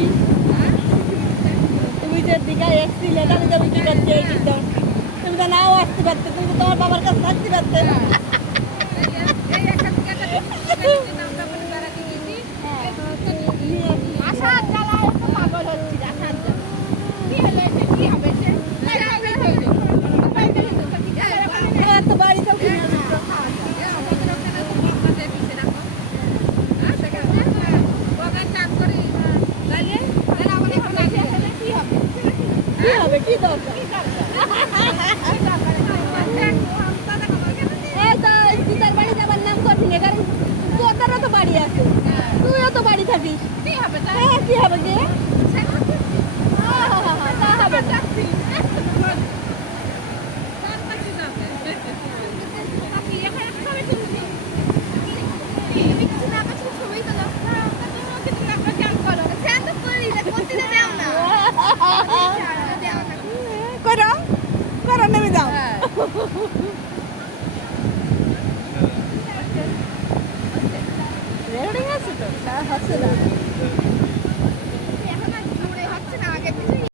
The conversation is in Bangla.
কি তুমি যে দীঘায় এসছিলে আমি তো কি করতে এসেছিলাম তুমি তো নাও আসতে পারতে তুমি তো তোমার বাবার কাছে থাকতে পারতে আসার জ্বালায় তো পাগল হচ্ছি আসার জ্বালা কি হলো এসে কি হবে সে তো বাড়ি তো কিনে কি হবে কি দরকার এই তো দিদার বাড়ি যাবার নাম করবি না কারণ তোদেরও তো বাড়ি আছে তুইও তো বাড়ি থাকিস কি হবে হ্যাঁ কি হবে কি তা হবে না করো করো নেমে যাও রেকর্ডিং আছে তো হচ্ছে না এখন আর জোরে হচ্ছে না আগে পিছনে